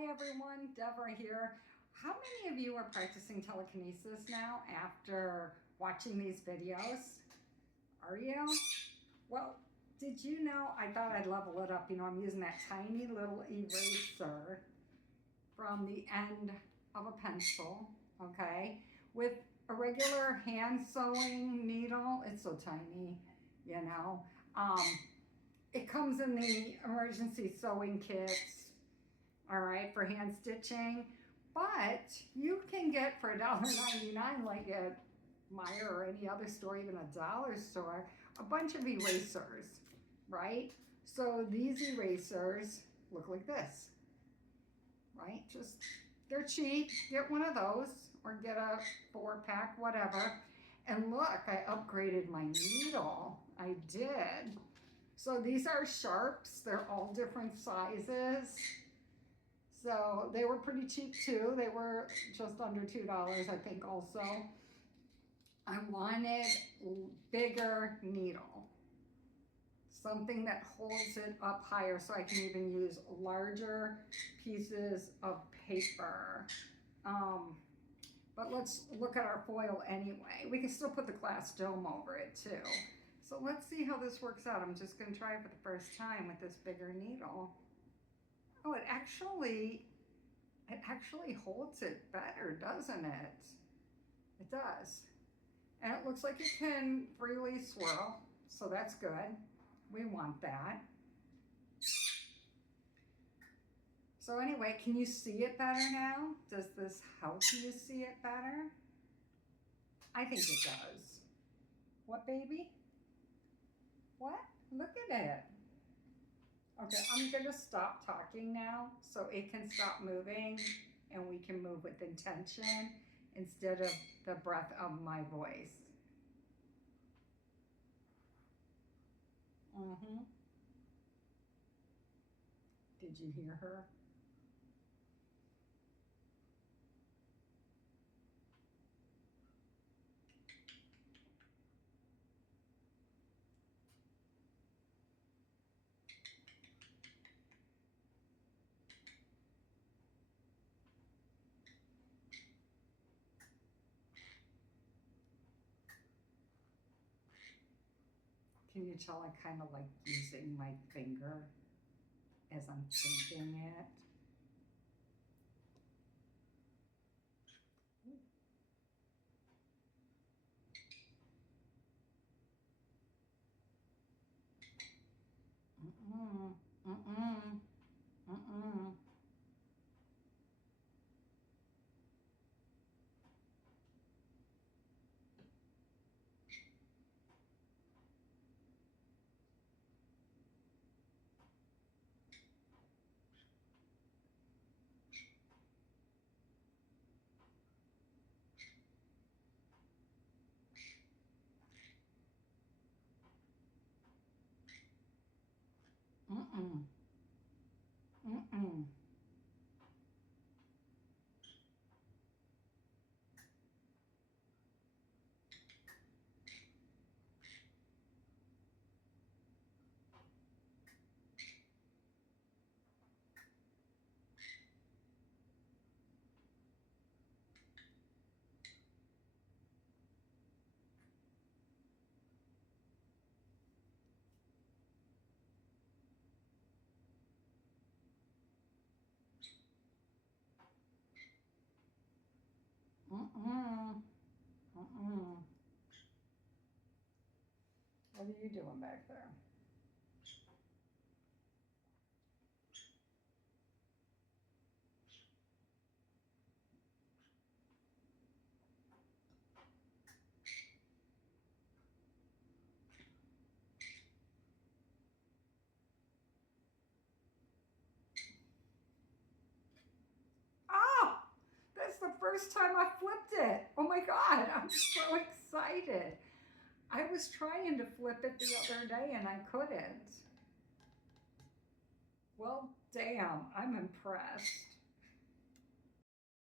Hi everyone, Deborah here. How many of you are practicing telekinesis now after watching these videos? Are you? Well, did you know I thought I'd level it up? You know, I'm using that tiny little eraser from the end of a pencil, okay, with a regular hand sewing needle. It's so tiny, you know. It comes in the emergency sewing kits, all right, for hand stitching. But you can get for $1.99, like at Meijer or any other store, even a dollar store, a bunch of erasers, right? So these erasers look like this, right? Just, they're cheap. Get one of those or get a 4-pack, whatever. And look, I upgraded my needle. I did. So these are sharps. They're all different sizes. So they were pretty cheap too. They were just under $2, I think, also. I wanted bigger needle. Something that holds it up higher so I can even use larger pieces of paper. But let's look at our foil anyway. We can still put the glass dome over it too. So let's see how this works out. I'm just going to try it for the first time with this bigger needle. Oh, it actually holds it better, doesn't it? It does. And it looks like it can freely swirl, so that's good. We want that. So anyway, can you see it better now? Does this help you see it better? I think it does. What, baby? What? Look at it. Okay, I'm gonna stop talking now so it can stop moving and we can move with intention instead of the breath of my voice. Did you hear her? Can you tell I kind of like using my finger as I'm thinking it? Mm-mm, mm-mm, mm-mm. Mm-mm. Mm-mm. Mm-mm. Mm-mm. What are you doing back there? Oh, that's the first time I flipped it. Oh my God, I'm so excited. I was trying to flip it the other day and I couldn't. Well, damn, I'm impressed.